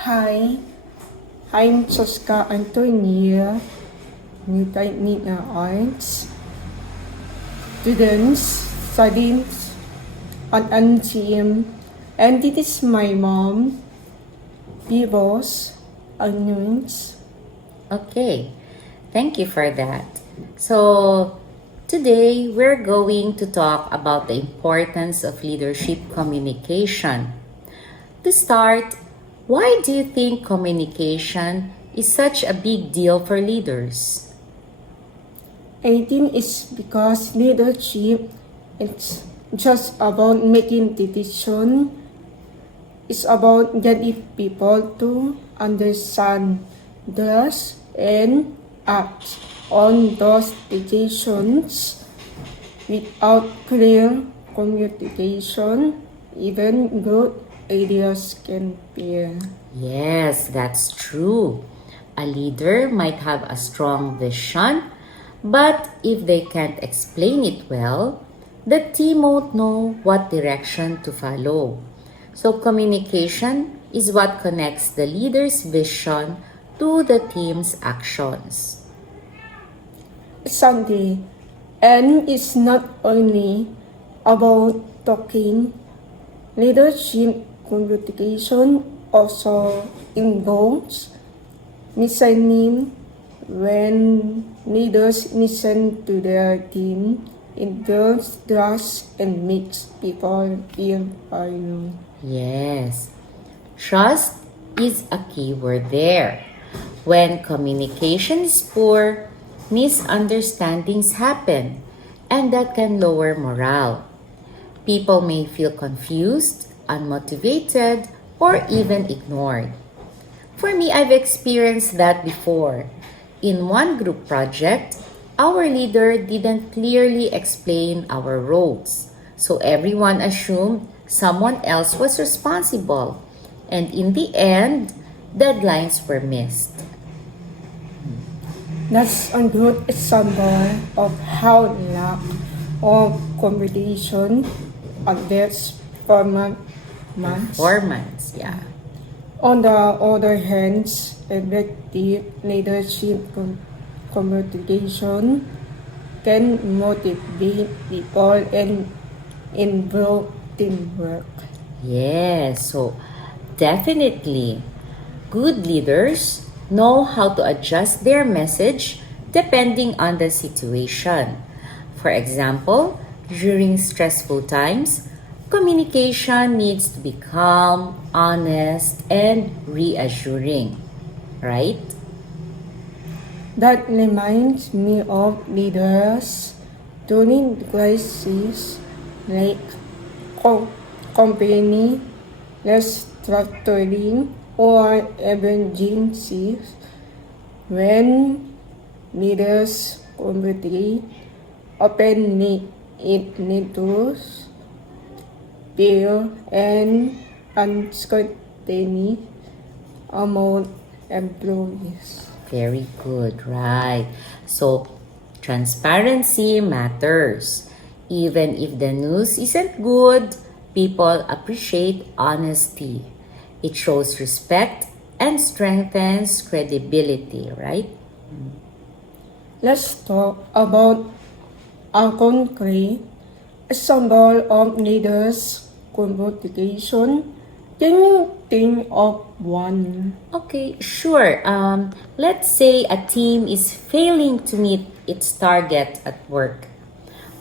Hi, I'm Jessica Antonia, Nina Arts, students studying on NGM, and this is my mom, Bibos, Onions. Okay, thank you for that. So, today we're going to talk about the importance of leadership communication. To start, why do you think communication is such a big deal for leaders? I think it's because leadership it's just about making decisions. It's about getting people to understand this and act on those decisions. Without clear communication, even good ideas can fail. Yes, that's true. A leader might have a strong vision, but if they can't explain it well, the team won't know what direction to follow. So, communication is what connects the leader's vision to the team's actions. Sunday, and it's not only about talking. Leadership communication also involves listening. When leaders listen to their team, it builds trust and makes people feel valued. Yes, trust is a key word there. When communication is poor, misunderstandings happen, and that can lower morale. People may feel confused, unmotivated, or even ignored. For me, I've experienced that before. In one group project, our leader didn't clearly explain our roles, so everyone assumed someone else was responsible, and in the end, deadlines were missed. That's a good example of how lack of communication affects Performance, yeah. On the other hand, effective leadership communication can motivate people and improve teamwork. Yes, so definitely good leaders know how to adjust their message depending on the situation. For example, during stressful times, communication needs to be calm, honest, and reassuring, right? That reminds me of leaders during crises like company restructuring or emergencies. When leaders communicate openly, it reduces fear and uncertainty among employees. Very good, right? So, transparency matters. Even if the news isn't good, people appreciate honesty. It shows respect and strengthens credibility, right? Let's talk about a concrete example of leaders communication. Can you think of one? Okay, sure. Let's say a team is failing to meet its target at work.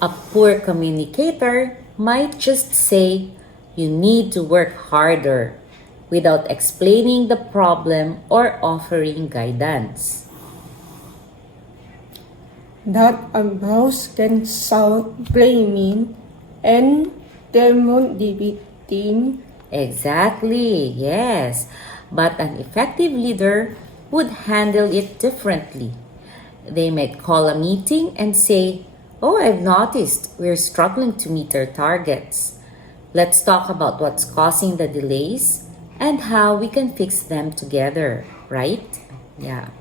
A poor communicator might just say, "You need to work harder," without explaining the problem or offering guidance. That approach can sound blaming and demotivating. Exactly, yes. But an effective leader would handle it differently. They might call a meeting and say, "Oh, I've noticed we're struggling to meet our targets. Let's talk about what's causing the delays and how we can fix them together," right? Yeah.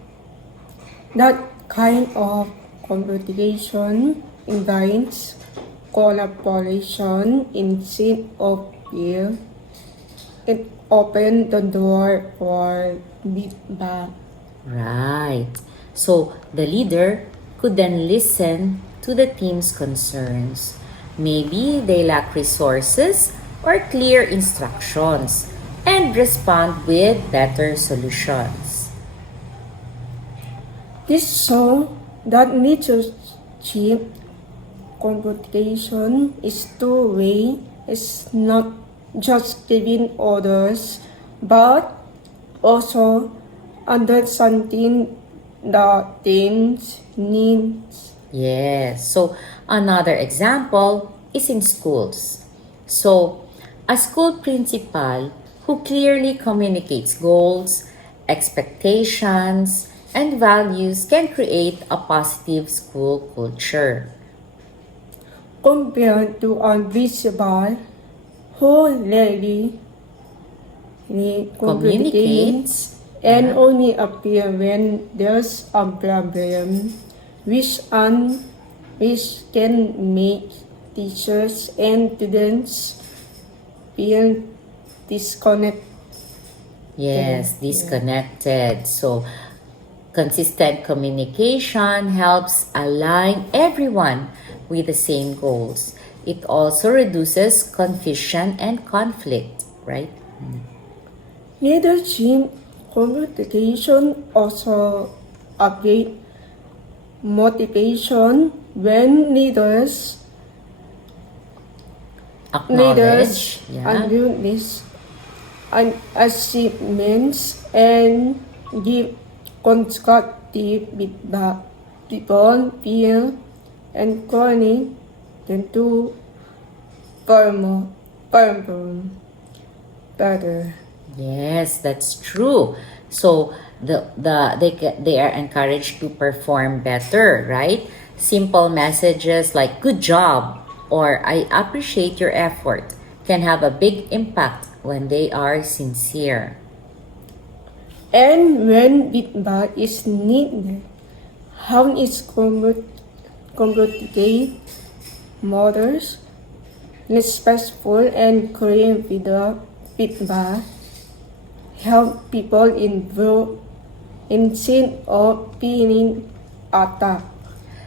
That kind of communication invites collaboration instead of fear. It open the door for feedback. Right. So the leader could then listen to the team's concerns. Maybe they lack resources or clear instructions and respond with better solutions. This shows that leadership communication is two-way. It's not just giving orders, but also understanding the team's needs. Yes. So another example is in schools. So a school principal who clearly communicates goals, expectations, and values can create a positive school culture. Compared to a visible who rarely communicates and only appear when there's a problem, which can make teachers and students feel disconnected. Yes, disconnected. So, consistent communication helps align everyone with the same goals. It also reduces confusion and conflict, right? Leadership communication also upgrade motivation when leaders Acknowledge. Yeah. acknowledge achievements and give constructive feedback. People feel encouraged to perform better. Yes, that's true. So they are encouraged to perform better, right? Simple messages like good job or I appreciate your effort can have a big impact when they are sincere. And when feedback is needed, how is communicate mothers respectful and clear feedback help people involved instead of feeling attacked.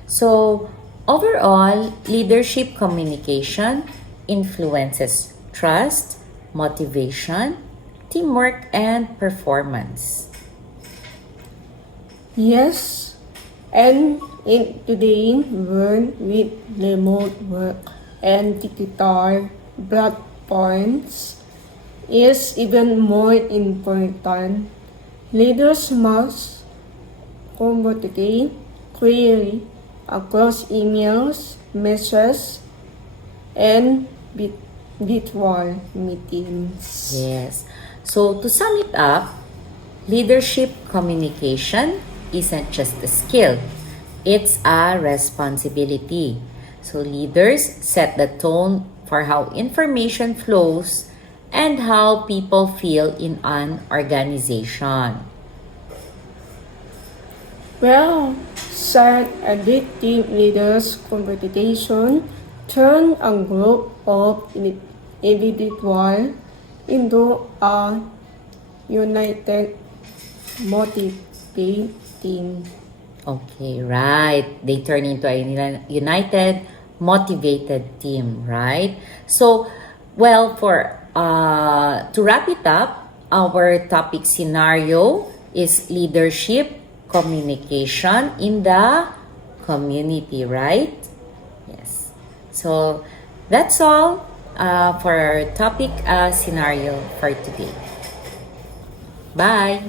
So, overall, leadership communication influences trust, motivation, teamwork, and performance. Yes, and in today's world with remote work and digital platforms is even more important. Leaders must communicate clearly across emails, messages, and virtual meetings. Yes. So, to sum it up, leadership communication isn't just a skill, it's a responsibility. So, leaders set the tone for how information flows and how people feel in an organization. Well, such addictive leaders competition turn a group of individuals into a united, motivated team. Okay, right. They turn into a united, motivated team, right? So, well, for to wrap it up, our topic scenario is leadership communication in the community, right? Yes. So that's all for our topic scenario for today. Bye.